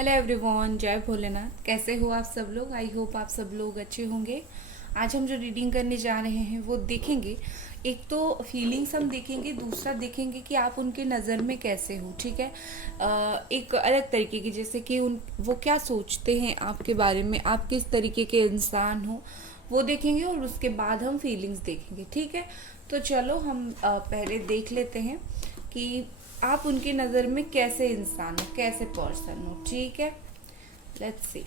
Hello everyone, जय भोलेनाथ। कैसे हो आप सब लोग? आई होप आप सब लोग अच्छे होंगे। आज हम जो रीडिंग करने जा रहे हैं वो देखेंगे, एक तो फीलिंग्स हम देखेंगे, दूसरा देखेंगे कि आप उनके नज़र में कैसे हो। ठीक है, एक अलग तरीके की, जैसे कि उन वो क्या सोचते हैं आपके बारे में, आप किस तरीके के इंसान हो वो देखेंगे, और उसके बाद हम फीलिंग्स देखेंगे। ठीक है, तो चलो हम पहले देख लेते हैं कि आप उनकी नज़र में कैसे इंसान हो, कैसे पर्सन हो। ठीक है, लेट्स सी।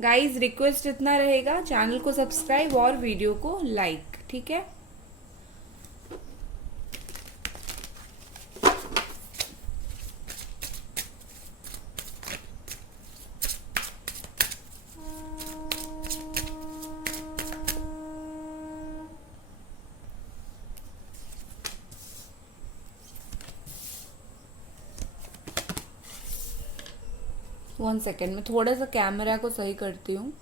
गाइस, रिक्वेस्ट इतना रहेगा, चैनल को सब्सक्राइब और वीडियो को लाइक। ठीक है, 1 सेकेंड में थोड़ा सा कैमरा को सही करती हूँ।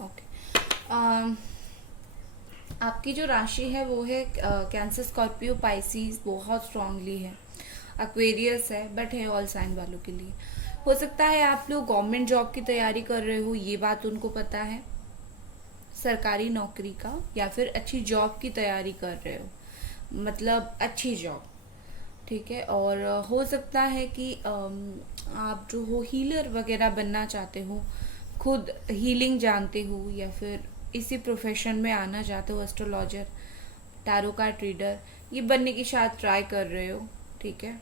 ओके, आपकी जो राशि है वो है कैंसर, स्कॉर्पियो, पाइसीज, बहुत स्ट्रांगली है। एक्वेरियस है, बट है ऑल साइन वालों के लिए। हो सकता है आप लोग गवर्नमेंट जॉब की तैयारी कर रहे हो, ये बात उनको पता है, सरकारी नौकरी का, या फिर अच्छी जॉब की तैयारी कर रहे हो, मतलब अच्छी जॉब। ठीक है, और हो सकता है कि आप जो हो हीलर वगैरह बनना चाहते हो, खुद हीलिंग जानते हो, या फिर इसी प्रोफेशन में आना चाहते हो, एस्ट्रोलॉजर, टैरो कार्ड रीडर, ये बनने की शायद ट्राई कर रहे हो। ठीक है।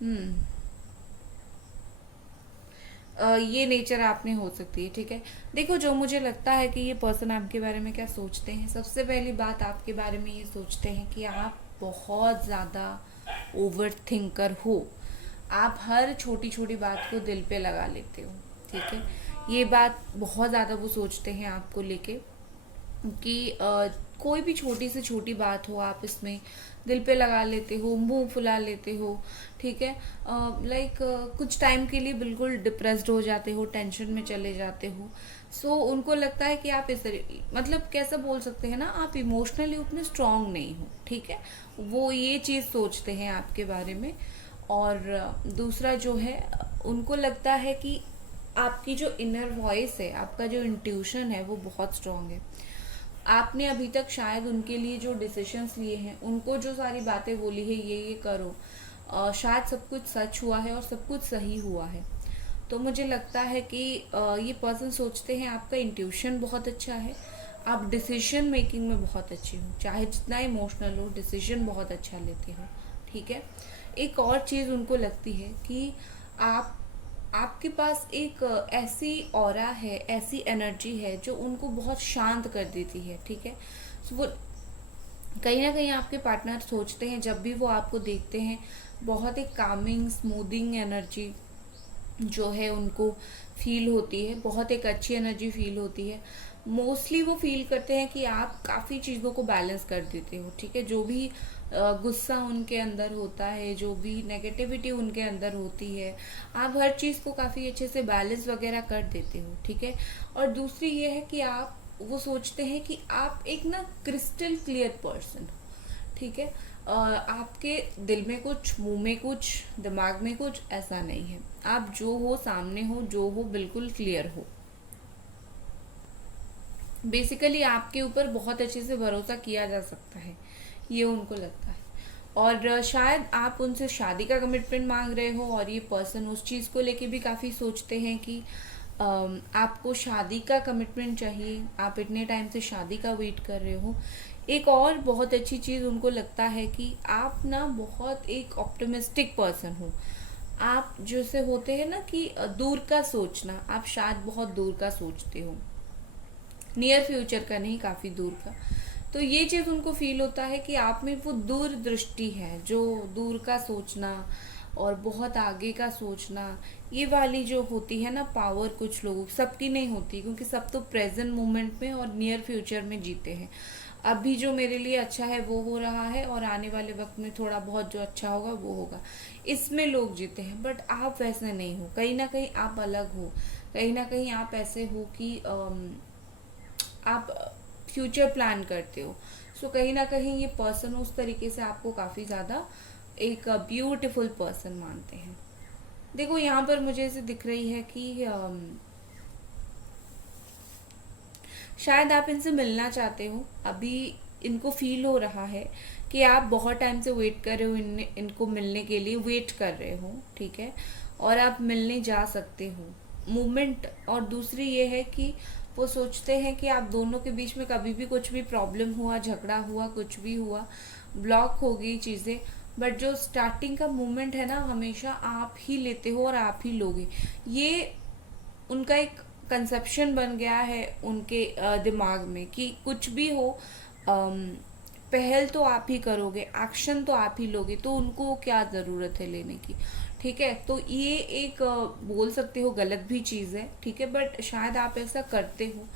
हम्म ये नेचर आप में हो सकती है। ठीक है, देखो, जो मुझे लगता है कि ये पर्सन आपके बारे में क्या सोचते हैं, सबसे पहली बात आपके बारे में ये सोचते हैं कि आप बहुत ज़्यादा ओवर थिंकर हो। आप हर छोटी छोटी बात को दिल पे लगा लेते हो। ठीक है, ये बात बहुत ज़्यादा वो सोचते हैं आपको लेके, कि कोई भी छोटी से छोटी बात हो आप इसमें दिल पे लगा लेते हो, मुंह फुला लेते हो। ठीक है, लाइक कुछ टाइम के लिए बिल्कुल डिप्रेस्ड हो जाते हो, टेंशन में चले जाते हो। सो उनको लगता है कि आप इस मतलब कैसा बोल सकते हैं ना, आप इमोशनली उतने स्ट्रांग नहीं हो। ठीक है, वो ये चीज़ सोचते हैं आपके बारे में। और दूसरा जो है, उनको लगता है कि आपकी जो इनर वॉइस है, आपका जो इंट्यूशन है, वो बहुत स्ट्रांग है। आपने अभी तक शायद उनके लिए जो डिसीजंस लिए हैं, उनको जो सारी बातें बोली है, ये करो, शायद सब कुछ सच हुआ है और सब कुछ सही हुआ है। तो मुझे लगता है कि ये पर्सन सोचते हैं आपका इंट्यूशन बहुत अच्छा है, आप डिसीजन मेकिंग में बहुत अच्छे हो, चाहे जितना इमोशनल हो, डिसीजन बहुत अच्छा लेते हो। ठीक है, एक और चीज़ उनको लगती है कि आप आपके पास एक ऐसी ऑरा है, ऐसी एनर्जी है जो उनको बहुत शांत कर देती है। ठीक है, so वो कहीं ना कहीं आपके पार्टनर सोचते हैं, जब भी वो आपको देखते हैं, बहुत एक कामिंग स्मूदिंग एनर्जी जो है उनको फील होती है, बहुत एक अच्छी एनर्जी फील होती है। मोस्टली वो फील करते हैं कि आप काफ़ी चीज़ों को बैलेंस कर देते हो। ठीक है, जो भी गुस्सा उनके अंदर होता है, जो भी नेगेटिविटी उनके अंदर होती है, आप हर चीज़ को काफ़ी अच्छे से बैलेंस वगैरह कर देते हो। ठीक है, और दूसरी ये है कि आप वो सोचते हैं कि आप एक ना क्रिस्टल क्लियर पर्सन हो। ठीक है, आपके दिल में कुछ, मुंह में कुछ, दिमाग में कुछ ऐसा नहीं है। आप जो हो, सामने हो, जो हो, बिल्कुल क्लियर हो। बेसिकली आपके ऊपर बहुत अच्छे से भरोसा किया जा सकता है, ये उनको लगता है। और शायद आप उनसे शादी का कमिटमेंट मांग रहे हो, और ये पर्सन उस चीज़ को लेके भी काफ़ी सोचते हैं कि आपको शादी का कमिटमेंट चाहिए, आप इतने टाइम से शादी का वेट कर रहे हो। एक और बहुत अच्छी चीज़ उनको लगता है कि आप ना बहुत एक ऑप्टिमिस्टिक पर्सन हो। आप जैसे होते हैं ना कि दूर का सोचना, आप शायद बहुत दूर का सोचते हो, नियर फ्यूचर का नहीं, काफ़ी दूर का। तो ये चीज़ उनको फील होता है कि आप में वो दूरदृष्टि है, जो दूर का सोचना, और बहुत आगे का सोचना, ये वाली जो होती है ना पावर, कुछ लोगों की, सबकी नहीं होती, क्योंकि सब तो प्रेजेंट मोमेंट में और नियर फ्यूचर में जीते हैं। अभी जो मेरे लिए अच्छा है वो हो रहा है, और आने वाले वक्त में थोड़ा बहुत जो अच्छा होगा वो होगा, इसमें लोग जीते हैं। बट आप वैसे नहीं हो, कहीं ना कहीं आप अलग हो, कहीं ना कहीं आप ऐसे हो कि आप फ्यूचर प्लान करते हो। सो कहीं ना कहीं ये पर्सन उस तरीके से आपको काफ़ी ज़्यादा एक ब्यूटीफुल पर्सन मानते हैं। देखो यहाँ पर मुझे ऐसे दिख रही है कि शायद आप इनसे मिलना चाहते हो। अभी इनको फील हो रहा है कि आप बहुत टाइम से वेट कर रहे हो, इनको मिलने के लिए वेट कर रहे हो, ठीक है, और आप मिलने जा सकते हो मूवमेंट। और दूसरी ये है कि वो सोचते हैं कि आप दोनों के बीच में कभी भी कुछ भी प्रॉब्लम हुआ, झगड़ा हुआ, कुछ भी हुआ, ब्लॉक हो गई चीज़ें, बट जो स्टार्टिंग का मोमेंट है ना, हमेशा आप ही लेते हो और आप ही लोगे। ये उनका एक कंसेप्शन बन गया है उनके दिमाग में कि कुछ भी हो, पहल तो आप ही करोगे, एक्शन तो आप ही लोगे, तो उनको क्या ज़रूरत है लेने की, ठीक है। तो ये एक बोल सकते हो गलत भी चीज़ है, ठीक है, बट शायद आप ऐसा करते हो,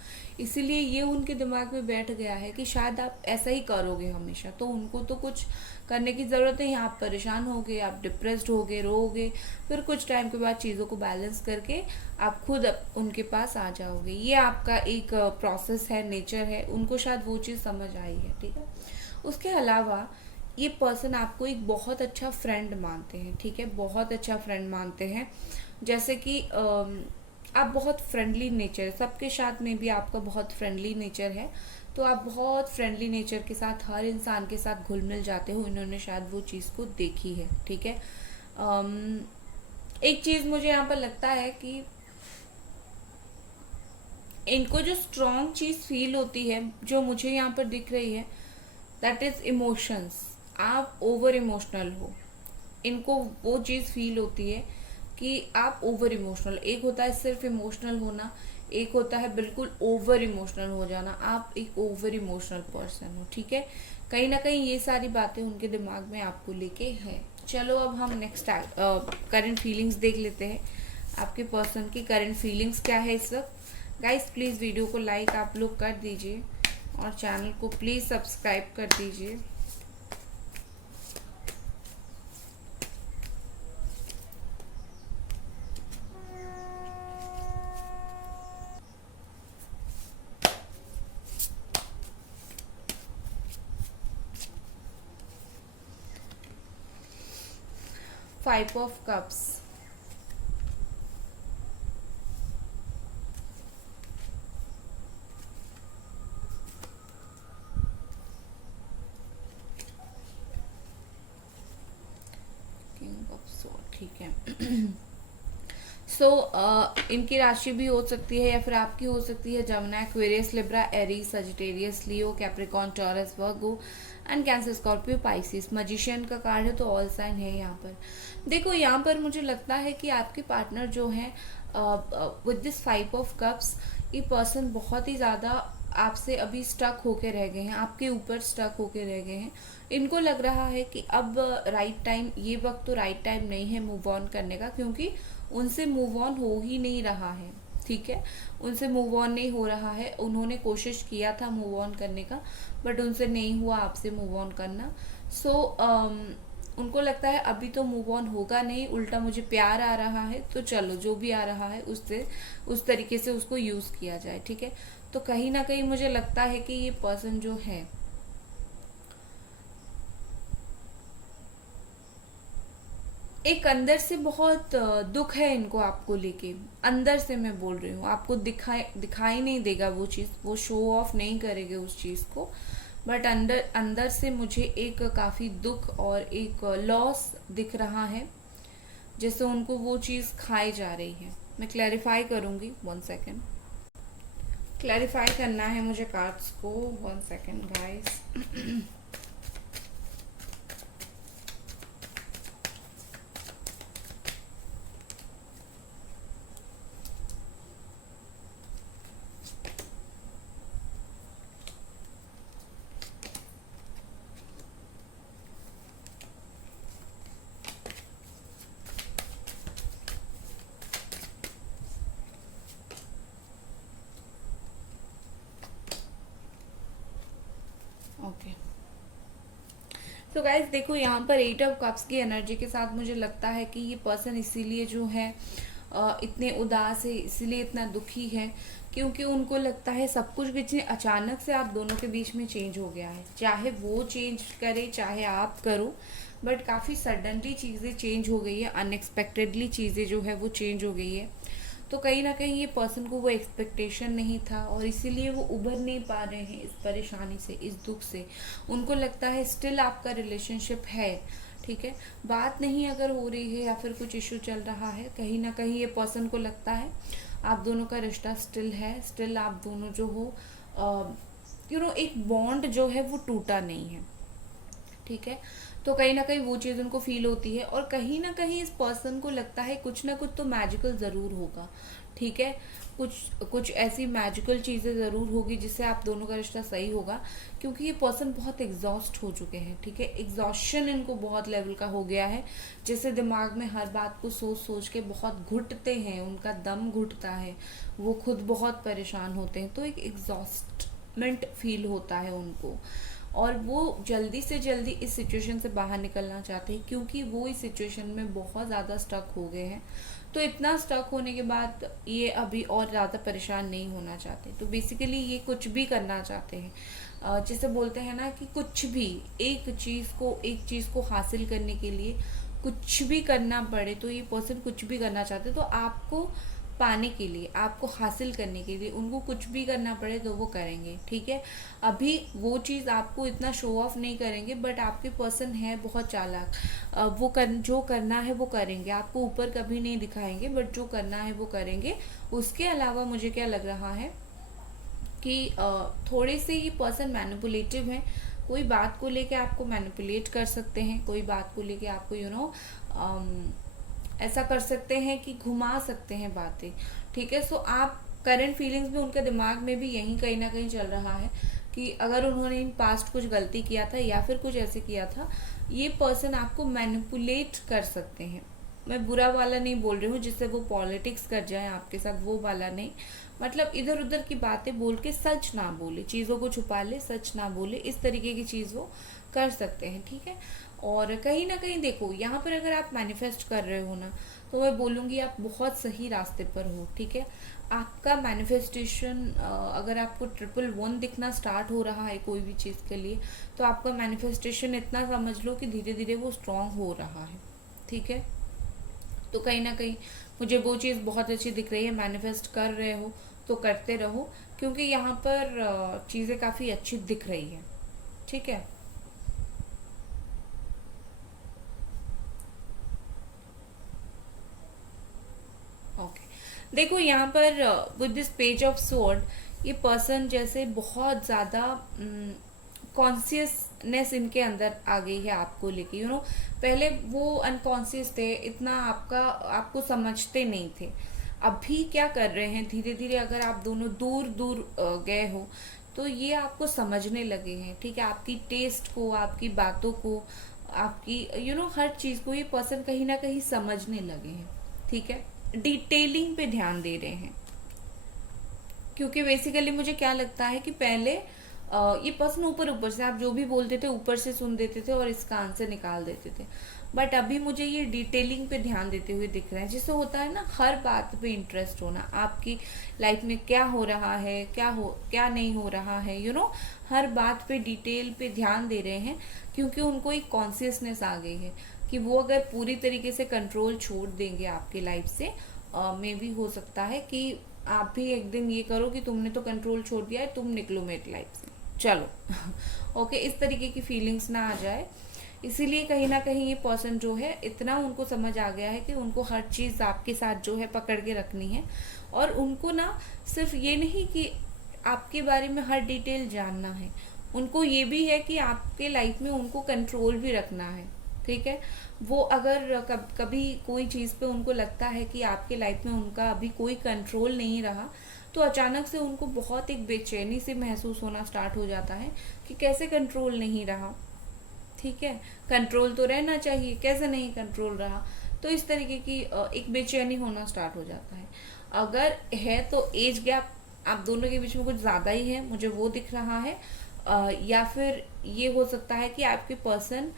इसीलिए ये उनके दिमाग में बैठ गया है कि शायद आप ऐसा ही करोगे हमेशा। तो उनको तो कुछ करने की ज़रूरत नहीं, आप परेशान होगे, आप डिप्रेस्ड होगे, रोगे, फिर कुछ टाइम के बाद चीज़ों को बैलेंस करके आप खुद उनके पास आ जाओगे। ये आपका एक प्रोसेस है, नेचर है, उनको शायद वो चीज़ समझ आई है, ठीक है। उसके अलावा ये पर्सन आपको एक बहुत अच्छा फ्रेंड मानते हैं, ठीक है, बहुत अच्छा फ्रेंड मानते हैं। जैसे कि आप बहुत फ्रेंडली नेचर, सबके साथ में भी आपका बहुत फ्रेंडली नेचर है, तो आप बहुत फ्रेंडली नेचर के साथ हर इंसान के साथ घुल मिल जाते हो। इन्होंने शायद वो चीज़ को देखी है, ठीक है। एक चीज़ मुझे यहाँ पर लगता है कि इनको जो स्ट्रॉन्ग चीज़ फील होती है, जो मुझे यहाँ पर दिख रही है, दैट इज़ इमोशंस। आप ओवर इमोशनल हो, इनको वो चीज़ फील होती है कि आप ओवर इमोशनल। एक होता है सिर्फ इमोशनल होना, एक होता है बिल्कुल ओवर इमोशनल हो जाना। आप एक ओवर इमोशनल पर्सन हो, ठीक है। कहीं ना कहीं ये सारी बातें उनके दिमाग में आपको लेके है। चलो अब हम नेक्स्ट करंट फीलिंग्स देख लेते हैं। आपके पर्सन की करंट फीलिंग्स क्या है इस वक्त। गाइस प्लीज़ वीडियो को लाइक आप लोग कर दीजिए और चैनल को प्लीज़ सब्सक्राइब कर दीजिए। Five of cups, king of sword, ठीक है। सो इनकी राशि भी हो सकती है या फिर आपकी हो सकती है Jamuna, Aquarius, Libra, Aries, Sagittarius, Leo, Capricorn, taurus, Virgo and cancer, Scorpio, Pisces. Magician का कार्ड है तो ऑल साइन है यहाँ पर। देखो यहाँ पर मुझे लगता है कि आपके पार्टनर जो है with this five of cups, ये पर्सन बहुत ही ज़्यादा आपसे अभी स्टक होके रह गए हैं, आपके ऊपर स्टक होके रह गए हैं। इनको लग रहा है कि अब राइट टाइम, ये वक्त तो राइट टाइम नहीं है मूव ऑन करने का, क्योंकि उनसे मूव ऑन हो ही नहीं रहा है, ठीक है। उनसे मूव ऑन नहीं हो रहा है। उन्होंने कोशिश किया था मूव ऑन करने का, बट उनसे नहीं हुआ आपसे मूव ऑन करना। सो उनको लगता है अभी तो मूव ऑन होगा नहीं, उल्टा मुझे प्यार आ रहा है, तो चलो जो भी आ रहा है उससे उस तरीके से उसको यूज किया जाए, ठीक है। तो कहीं ना कहीं मुझे लगता है कि ये पर्सन जो है एक अंदर से बहुत दुख है इनको आपको लेके। अंदर से मैं बोल रही हूँ, आपको दिखाई नहीं देगा वो चीज़, वो शो ऑफ नहीं करेंगे उस चीज़ को, बट अंदर अंदर से मुझे एक काफ़ी दुख और एक लॉस दिख रहा है, जैसे उनको वो चीज़ खाई जा रही है। मैं क्लैरिफाई करूँगी, 1 सेकेंड। क्लैरिफाई करना है मुझे कार्ड्स को, 1 सेकेंड गाइस। तो गाइज देखो, यहाँ पर 8 ऑफ कप्स की एनर्जी के साथ मुझे लगता है कि ये पर्सन इसीलिए जो है इतने उदास है, इसीलिए इतना दुखी है, क्योंकि उनको लगता है सब कुछ इतने अचानक से आप दोनों के बीच में चेंज हो गया है। चाहे वो चेंज करे चाहे आप करो, बट काफ़ी सडनली चीज़ें चेंज हो गई है, अनएक्सपेक्टेडली चीज़ें जो है वो चेंज हो गई है। तो कहीं ना कहीं ये पर्सन को वो एक्सपेक्टेशन नहीं था और इसीलिए वो उभर नहीं पा रहे हैं इस परेशानी से, इस दुख से। उनको लगता है स्टिल आपका रिलेशनशिप है, ठीक है, बात नहीं अगर हो रही है या फिर कुछ इशू चल रहा है, कहीं ना कहीं ये पर्सन को लगता है आप दोनों का रिश्ता स्टिल है, स्टिल आप दोनों जो हो एक बॉन्ड जो है वो टूटा नहीं है, ठीक है। तो कहीं ना कहीं वो चीज़ उनको फील होती है और कहीं ना कहीं इस पर्सन को लगता है कुछ ना कुछ तो मैजिकल ज़रूर होगा, ठीक है। कुछ कुछ ऐसी मैजिकल चीज़ें ज़रूर होगी जिससे आप दोनों का रिश्ता सही होगा, क्योंकि ये पर्सन बहुत एग्जॉस्ट हो चुके हैं, ठीक है। एग्जॉस्शन इनको बहुत लेवल का हो गया है, जैसे दिमाग में हर बात को सोच सोच के बहुत घुटते हैं, उनका दम घुटता है, वो खुद बहुत परेशान होते हैं, तो एक एग्जॉस्टमेंट फील होता है उनको और वो जल्दी से जल्दी इस सिचुएशन से बाहर निकलना चाहते हैं, क्योंकि वो इस सिचुएशन में बहुत ज़्यादा स्टक हो गए हैं। तो इतना स्टक होने के बाद ये अभी और ज़्यादा परेशान नहीं होना चाहते, तो बेसिकली ये कुछ भी करना चाहते हैं। जैसे बोलते हैं ना कि कुछ भी एक चीज़ को हासिल करने के लिए कुछ भी करना पड़े, तो ये पर्सन कुछ भी करना चाहते, तो आपको पाने के लिए, आपको हासिल करने के लिए उनको कुछ भी करना पड़े तो वो करेंगे, ठीक है। अभी वो चीज़ आपको इतना शो ऑफ नहीं करेंगे, बट आपके पर्सन है बहुत चालाक, जो करना है वो करेंगे, आपको ऊपर कभी नहीं दिखाएंगे, बट जो करना है वो करेंगे। उसके अलावा मुझे क्या लग रहा है कि थोड़े से ये पर्सन मैनिपुलेटिव हैं, कोई बात को लेके आपको मैनिपुलेट कर सकते हैं, कोई बात को लेके आपको ऐसा कर सकते हैं कि घुमा सकते हैं बातें, ठीक है। सो आप करंट फीलिंग्स में उनके दिमाग में भी यही कहीं ना कहीं चल रहा है कि अगर उन्होंने इन पास्ट कुछ गलती किया था या फिर कुछ ऐसे किया था, ये पर्सन आपको मैनिपुलेट कर सकते हैं। मैं बुरा वाला नहीं बोल रही हूँ जिससे वो पॉलिटिक्स कर जाए आपके साथ, वो वाला नहीं, मतलब इधर उधर की बातें बोल के सच ना बोले, चीज़ों को छुपा ले, सच ना बोले, इस तरीके की चीज़ वो कर सकते हैं, ठीक है। और कहीं ना कहीं देखो, यहाँ पर अगर आप मैनिफेस्ट कर रहे हो ना, तो मैं बोलूँगी आप बहुत सही रास्ते पर हो, ठीक है। आपका मैनिफेस्टेशन अगर आपको 111 दिखना स्टार्ट हो रहा है कोई भी चीज़ के लिए, तो आपका मैनिफेस्टेशन इतना समझ लो कि धीरे धीरे वो स्ट्रांग हो रहा है, ठीक है। तो कहीं ना कहीं मुझे वो चीज़ बहुत अच्छी दिख रही है, मैनिफेस्ट कर रहे हो तो करते रहो, क्योंकि यहाँ पर चीज़ें काफ़ी अच्छी दिख रही है, ठीक है। ओके, देखो यहाँ पर with this page of sword, ये पर्सन जैसे बहुत ज़्यादा कॉन्शियसनेस इनके अंदर आ गई है आपको लेके, पहले वो अनकॉन्शियस थे, इतना आपको समझते नहीं थे। अभी क्या कर रहे हैं, धीरे धीरे अगर आप दोनों दूर दूर गए हो तो ये आपको समझने लगे हैं, ठीक है। आपकी टेस्ट को, आपकी बातों को, आपकी हर चीज़ को ये पर्सन कहीं ना कहीं समझने लगे हैं, ठीक है। डिटेलिंग पे ध्यान दे रहे हैं, क्योंकि बेसिकली मुझे क्या लगता है कि पहले ये पर्सन ऊपर ऊपर से आप जो भी बोलते थे ऊपर से सुन देते थे और इसका आंसर निकाल देते थे, बट अभी मुझे ये डिटेलिंग पे ध्यान देते हुए दिख रहा है, जिससे होता है ना हर बात पे इंटरेस्ट होना, आपकी लाइफ में क्या हो रहा है, क्या नहीं हो रहा है, हर बात पे डिटेल पे ध्यान दे रहे हैं, क्योंकि उनको एक कॉन्शियसनेस आ गई है कि वो अगर पूरी तरीके से कंट्रोल छोड़ देंगे आपकी लाइफ से, मे भी हो सकता है कि आप भी एक दिन ये करो कि तुमने तो कंट्रोल छोड़ दिया है, तुम निकलो मेरी लाइफ से, चलो ओके, इस तरीके की फीलिंग्स ना आ जाए। इसीलिए कहीं ना कहीं ये पर्सन जो है इतना उनको समझ आ गया है कि उनको हर चीज़ आपके साथ जो है पकड़ के रखनी है, और उनको ना सिर्फ ये नहीं कि आपके बारे में हर डिटेल जानना है, उनको ये भी है कि आपके लाइफ में उनको कंट्रोल भी रखना है, ठीक है। वो अगर कभी कोई चीज़ पे उनको लगता है कि आपके लाइफ में उनका अभी कोई कंट्रोल नहीं रहा, तो अचानक से उनको बहुत एक बेचैनी से महसूस होना स्टार्ट हो जाता है कि कैसे कंट्रोल नहीं रहा, ठीक है। कंट्रोल तो रहना चाहिए, कैसे नहीं कंट्रोल रहा, तो इस तरीके की एक बेचैनी होना स्टार्ट हो जाता है। अगर है तो एज गैप आप दोनों के बीच में कुछ ज़्यादा ही है, मुझे वो दिख रहा है। या फिर ये हो सकता है कि आपके पर्सन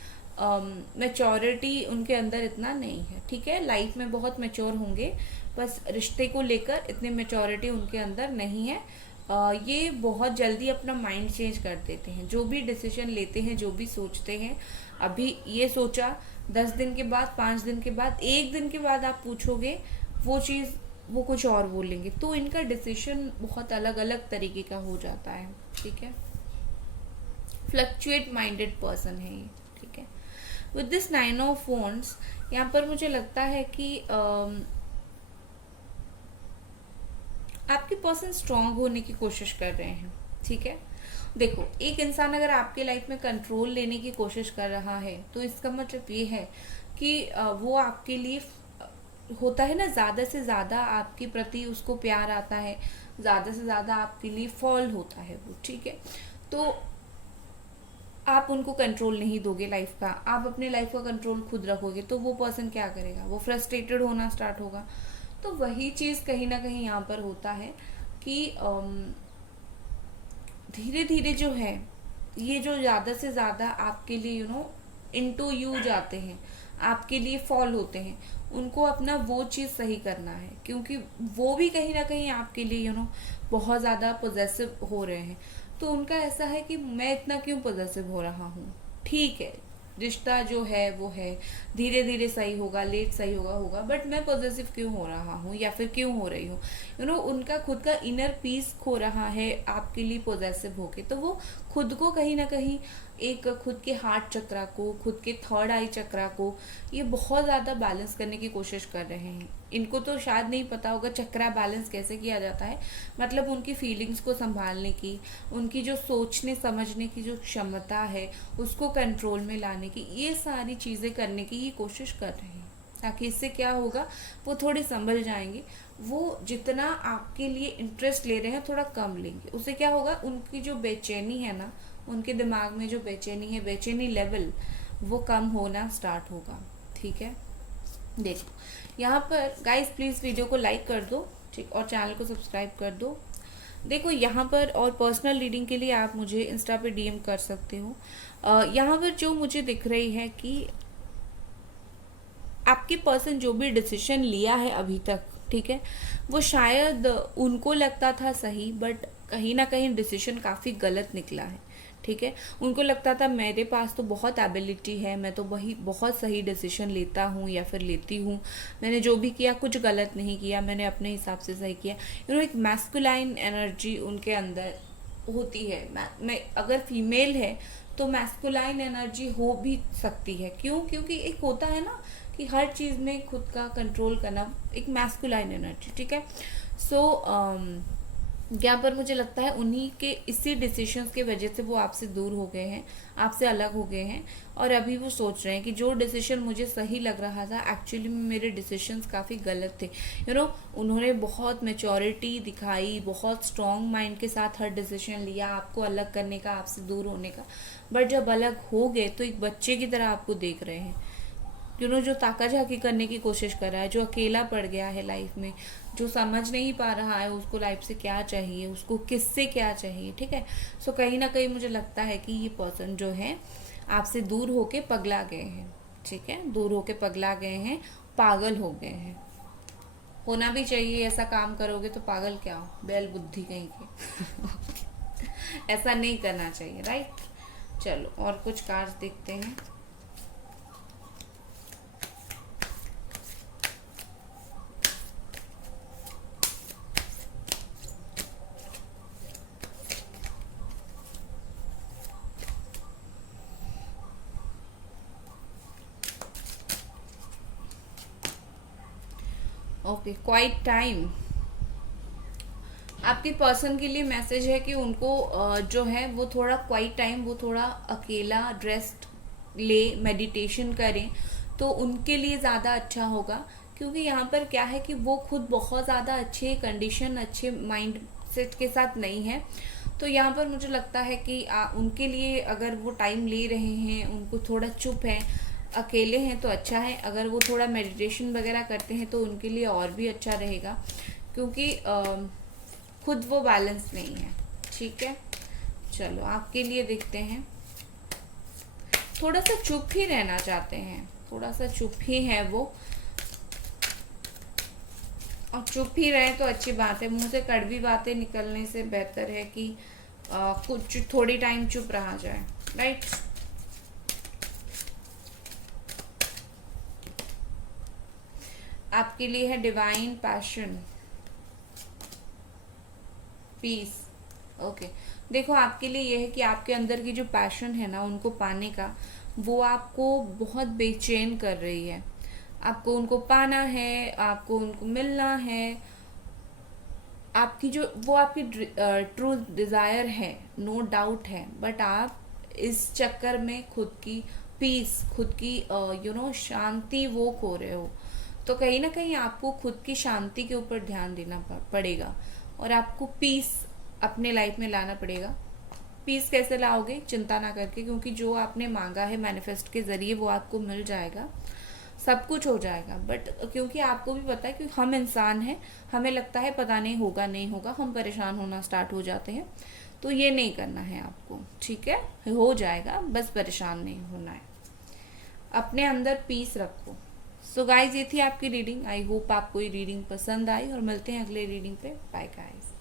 मैच्योरिटी उनके अंदर इतना नहीं है, ठीक है, लाइफ में बहुत मैच्योर होंगे, बस रिश्ते को लेकर इतनी मैच्योरिटी उनके अंदर नहीं है। ये बहुत जल्दी अपना माइंड चेंज कर देते हैं, जो भी डिसीजन लेते हैं, जो भी सोचते हैं, अभी ये सोचा 10 दिन के बाद, 5 दिन के बाद, 1 दिन के बाद आप पूछोगे वो चीज़, वो कुछ और बोलेंगे। तो इनका डिसीजन बहुत अलग अलग तरीके का हो जाता है, ठीक है। फ्लक्चुएट माइंडेड पर्सन है ये, ठीक है। विद दिस 9 ऑफ वॉन्ड्स, यहाँ पर मुझे लगता है कि आपके पर्सन स्ट्रांग होने की कोशिश कर रहे हैं, ठीक है। देखो, एक इंसान अगर आपके लाइफ में कंट्रोल लेने की कोशिश कर रहा है तो इसका मतलब ये है कि वो आपके लिए होता है ना, ज़्यादा से ज़्यादा आपके प्रति उसको प्यार आता है, ज़्यादा से ज़्यादा आपके लिए फॉल होता है वो, ठीक है। तो आप उनको कंट्रोल नहीं दोगे लाइफ का, आप अपने लाइफ का कंट्रोल खुद रखोगे, तो वो पर्सन क्या करेगा, वो फ्रस्ट्रेटेड होना स्टार्ट होगा। तो वही चीज़ कहीं ना कहीं यहाँ पर होता है कि धीरे धीरे जो है, ये जो ज़्यादा से ज़्यादा आपके लिए इनटू यू जाते हैं, आपके लिए फॉल होते हैं, उनको अपना वो चीज़ सही करना है, क्योंकि वो भी कहीं ना कहीं आपके लिए बहुत ज़्यादा पॉजेसिव हो रहे हैं। तो उनका ऐसा है कि मैं इतना क्यों पॉजेसिव हो रहा हूँ, ठीक है, रिश्ता जो है वो है, धीरे धीरे सही होगा, लेट सही होगा, बट मैं पॉजिटिव क्यों हो रहा हूँ या फिर क्यों हो रही हूँ। उनका खुद का इनर पीस खो रहा है आपके लिए पॉजिटिव होके। तो वो खुद को कहीं ना कहीं, एक खुद के हार्ट चक्रा को, खुद के थर्ड आई चक्रा को, ये बहुत ज़्यादा बैलेंस करने की कोशिश कर रहे हैं। इनको तो शायद नहीं पता होगा चक्रा बैलेंस कैसे किया जाता है, मतलब उनकी फीलिंग्स को संभालने की, उनकी जो सोचने समझने की जो क्षमता है उसको कंट्रोल में लाने की, ये सारी चीज़ें करने की ये कोशिश कर रहे हैं, ताकि इससे क्या होगा, वो थोड़े संभल जाएंगे। वो जितना आपके लिए इंटरेस्ट ले रहे हैं थोड़ा कम लेंगे, उससे क्या होगा, उनकी जो बेचैनी है ना, उनके दिमाग में जो बेचैनी है, बेचैनी लेवल वो कम होना स्टार्ट होगा, ठीक है। देखो यहाँ पर गाइस, प्लीज़ वीडियो को लाइक कर दो, ठीक, और चैनल को सब्सक्राइब कर दो। देखो यहाँ पर, और पर्सनल रीडिंग के लिए आप मुझे इंस्टा पे डीएम कर सकते हो। यहाँ पर जो मुझे दिख रही है कि आपके पर्सन जो भी डिसीजन लिया है अभी तक, ठीक है, वो शायद उनको लगता था सही, बट कहीं ना कहीं डिसीजन काफ़ी गलत निकला है, ठीक है। उनको लगता था मेरे पास तो बहुत एबिलिटी है, मैं तो वही बहुत सही डिसीजन लेता हूँ या फिर लेती हूँ, मैंने जो भी किया कुछ गलत नहीं किया, मैंने अपने हिसाब से सही किया। एक मैस्कुलाइन एनर्जी उनके अंदर होती है। मैं अगर फीमेल है तो मैस्कुलाइन एनर्जी हो भी सकती है। क्यों? क्योंकि एक होता है ना कि हर चीज़ में खुद का कंट्रोल करना, एक मैस्कुलाइन एनर्जी, ठीक है। सो यहाँ पर मुझे लगता है उन्हीं के इसी डिसीजंस के वजह से वो आपसे दूर हो गए हैं, आपसे अलग हो गए हैं, और अभी वो सोच रहे हैं कि जो डिसीजन मुझे सही लग रहा था, एक्चुअली में मेरे डिसीजंस काफ़ी गलत थे। उन्होंने बहुत मैच्योरिटी दिखाई, बहुत स्ट्रॉन्ग माइंड के साथ हर डिसीजन लिया आपको अलग करने का, आपसे दूर होने का, बट जब अलग हो गए तो एक बच्चे की तरह आपको देख रहे हैं, जो ताका झाकी करने की कोशिश कर रहा है, जो अकेला पड़ गया है लाइफ में, जो समझ नहीं पा रहा है उसको लाइफ से क्या चाहिए, उसको किससे क्या चाहिए, ठीक है। सो कहीं ना कहीं मुझे लगता है कि ये पर्सन जो है आपसे दूर होके पगला गए हैं, ठीक है, दूर होके पगला गए हैं, पागल हो गए हैं। होना भी चाहिए, ऐसा काम करोगे तो पागल क्या हो, बैल बुद्धि कहीं के ऐसा नहीं करना चाहिए, राइट। चलो और कुछ कार्ड्स देखते हैं। ओके, क्वाइट टाइम आपके पर्सन के लिए मैसेज है कि उनको जो है वो थोड़ा क्वाइट टाइम, वो थोड़ा अकेला रेस्ट ले, मेडिटेशन करें तो उनके लिए ज़्यादा अच्छा होगा। क्योंकि यहाँ पर क्या है कि वो खुद बहुत ज़्यादा अच्छे कंडीशन, अच्छे माइंड सेट के साथ नहीं है। तो यहाँ पर मुझे लगता है कि उनके लिए अगर वो टाइम ले रहे हैं, उनको थोड़ा चुप है, अकेले हैं तो अच्छा है। अगर वो थोड़ा मेडिटेशन वगैरह करते हैं तो उनके लिए और भी अच्छा रहेगा, क्योंकि खुद वो बैलेंस नहीं है, ठीक है। चलो आपके लिए देखते हैं। थोड़ा सा चुप ही रहना चाहते हैं, थोड़ा सा चुप ही है वो, और चुप ही रहे तो अच्छी बात है। मुंह से कड़वी बातें निकलने से बेहतर है कि कुछ थोड़ी टाइम चुप रहा जाए, राइट। आपके लिए है डिवाइन पैशन, पीस। ओके, देखो आपके लिए यह है कि आपके अंदर की जो पैशन है ना उनको पाने का, वो आपको बहुत बेचैन कर रही है। आपको उनको पाना है, आपको उनको मिलना है। आपकी जो वो आपकी ट्रू डिज़ायर है, नो डाउट है, बट आप इस चक्कर में खुद की पीस, खुद की शांति वो खो रहे हो। तो कहीं ना कहीं आपको खुद की शांति के ऊपर ध्यान देना पड़ेगा, और आपको पीस अपने लाइफ में लाना पड़ेगा। पीस कैसे लाओगे? चिंता ना करके, क्योंकि जो आपने मांगा है मैनिफेस्ट के जरिए वो आपको मिल जाएगा, सब कुछ हो जाएगा। बट क्योंकि आपको भी पता है कि हम इंसान हैं, हमें लगता है पता नहीं होगा नहीं होगा, हम परेशान होना स्टार्ट हो जाते हैं। तो ये नहीं करना है आपको, ठीक है, हो जाएगा, बस परेशान नहीं होना है, अपने अंदर पीस रखो। सो गाइज, ये थी आपकी रीडिंग। आई होप आपको ये रीडिंग पसंद आई, और मिलते हैं अगले रीडिंग पे। Bye guys.